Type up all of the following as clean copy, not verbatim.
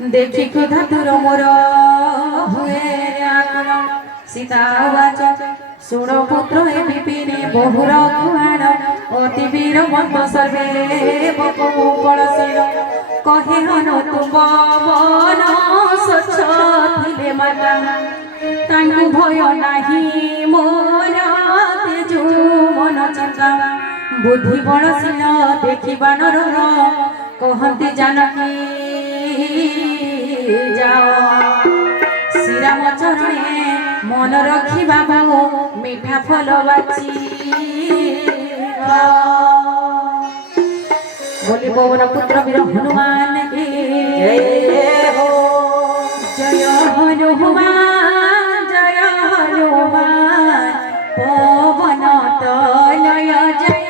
देखी क्रोधा तुर मोर हुए आकुल सीतावाच सुण पुत्र ए विपिने बहुर खुआण अति वीर मत सर्वे बकुकलसेन कहे हनु तुम मन स्वच्छ थिले माता तांकु भय नाही मोर तेजु मन चिंता बुद्धि बलशील देखिबा नरर कहती जानकी जाओ श्रीराम चरणे मन रखी बाबू मीठा फल बाची बोली पवन पुत्र वीर हनुमान के जय हनुमान पवन तनय जय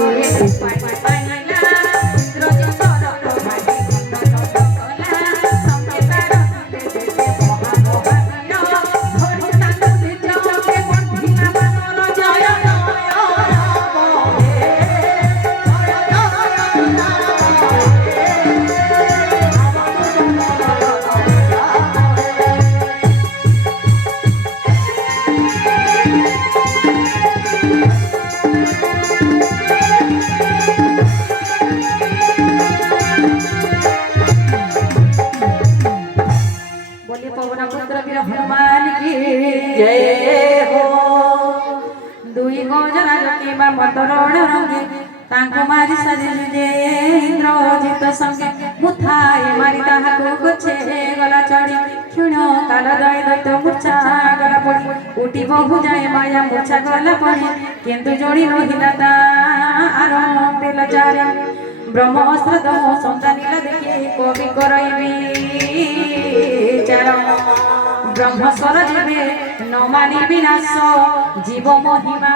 দুয়ে পানি পানিলা ইন্দ্রজিৎর প্রভাতি কলা সঙ্গে তার দেশে মহা মহাবীর ধরি তাঙ্কু চোখে বন্ধিলা বানর জয় बोले पवन पुत्र वीर हनुमान की जय हो दुई गजरा जके बा मतरण रंगे तांको मारी सजिल जे इंद्रजित संगे मुथाए मारी ताहाको गछे गला चढ़ी क्षण काल दय दैत मूर्छा गला पड़ी उठी बहु जाए माया मूर्छा गला पड़ी किंतु जोड़ी रहिला तार बेला चारे ब्रह्मास्त्र दम संतानिला देखि कवि करइबी चरण ब्रह्मस्वर जीवे न मानि विनाश जीव महिमा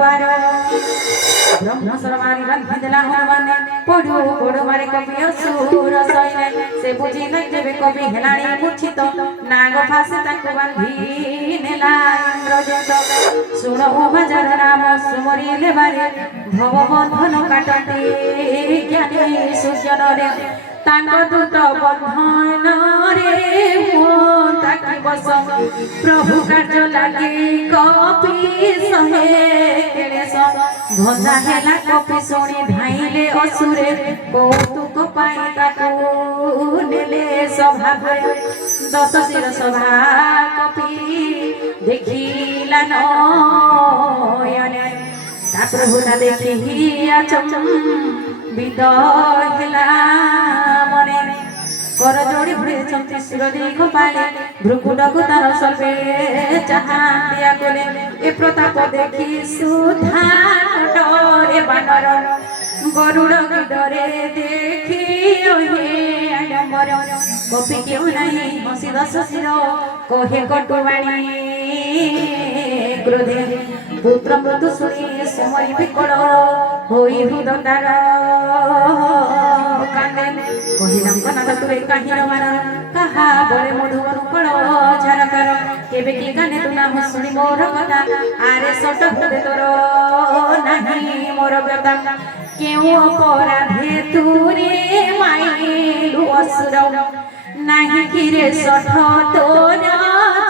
पार ब्रह्मस्वर मारि बांधि देला हनुमान पढ़ु पढ़ु मारे कवि असुर सैने से बुझी न जेबे कवि हेलाणी मूर्छित नाग फासे ताको बांधि नेला इंद्रजित सुन उमाजर नाम सुमरिले बारे भव बंधन काटते ज्ञानी सुजन रे तांको दूत बंधन रे ताकि बस प्रभु कार्य लागे कपि सहे केलेस भंजा हेला कपि सुनी धाइले असुरे कौतुक पाई ताकू नेले सभा दस शिर सभा कपि देखिला नयने प्रभुता देखि अचम विदय हेला मने कर जोड़ी भुड़े शिर दीर्घ पाले भ्रुकुटकु तार सर्वे चाहांतिया कोले ए प्रताप देखि सुधा डरे बानर गरुड़ गिडरे देखि ओहे आडंबर कपि केउ नाही हसी दस शिर कहे कटुवाणी क्रोधे पुत्र मृत्यु सुनी समरी विकल होई हृदय कांदे कहिलाम कनाथ तुरे काहिर मान कहा बड़े मधुवन कल झारकार केबे की गाने तू ना सुनी मोर कथा आरे सट हृदय तोर नाही मोर व्यथा केउ अपराधे तुरे माइलु असुर नाही किरे सठ तोर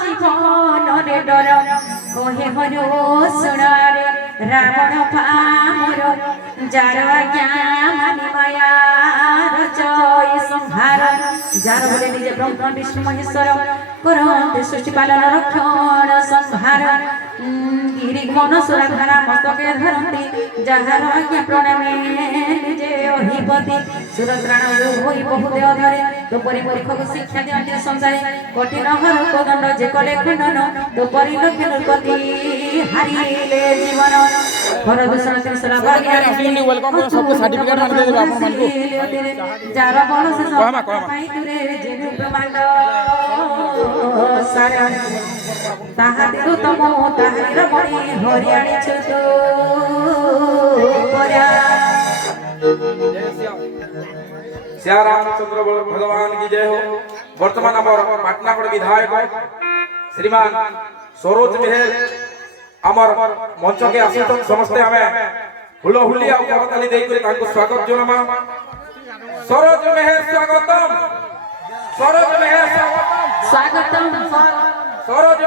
जीवन रे डर कहे हनु सुनारे रावण पामर जार आज्ञा मानि माया रचय संहार जार बोले निजे ब्रह्म विष्णु महेश्वर करते सृष्टि पालन रक्षण संहार गिरि मनसुरा धारा मस्तके धरती जहार आज्ञा प्रणामे निजे अधिपति सुरत्राण होई बहु देह धरे तो परिमूर्ख को शिक्षा दियंती संसारे कठिन हर दंड जे कले खंडन तो परिलक्ष नृपति हारिले जीवन हर दूषण त्रिशला भाग्य वेलकम सब सर्टिफिकेट मान दे देबा आपन मान को जार बळ से सब पाई तुरे जेनु ब्रह्मांड सारा ताहा दिरु तमो ताहार मणि हरियाणी छतु परा श्री रामचंद्र भगवान की जय हो। वर्तमान आमर पाटनागढ़ विधायक श्रीमान सरोज मेहर आमर मंच के आसीत समस्ते हमें हुलहुली आ करताली देई करे तांको स्वागत जनामा। सरोज मेहर स्वागतम, सरोज मेहर स्वागतम, स्वागतम सरोज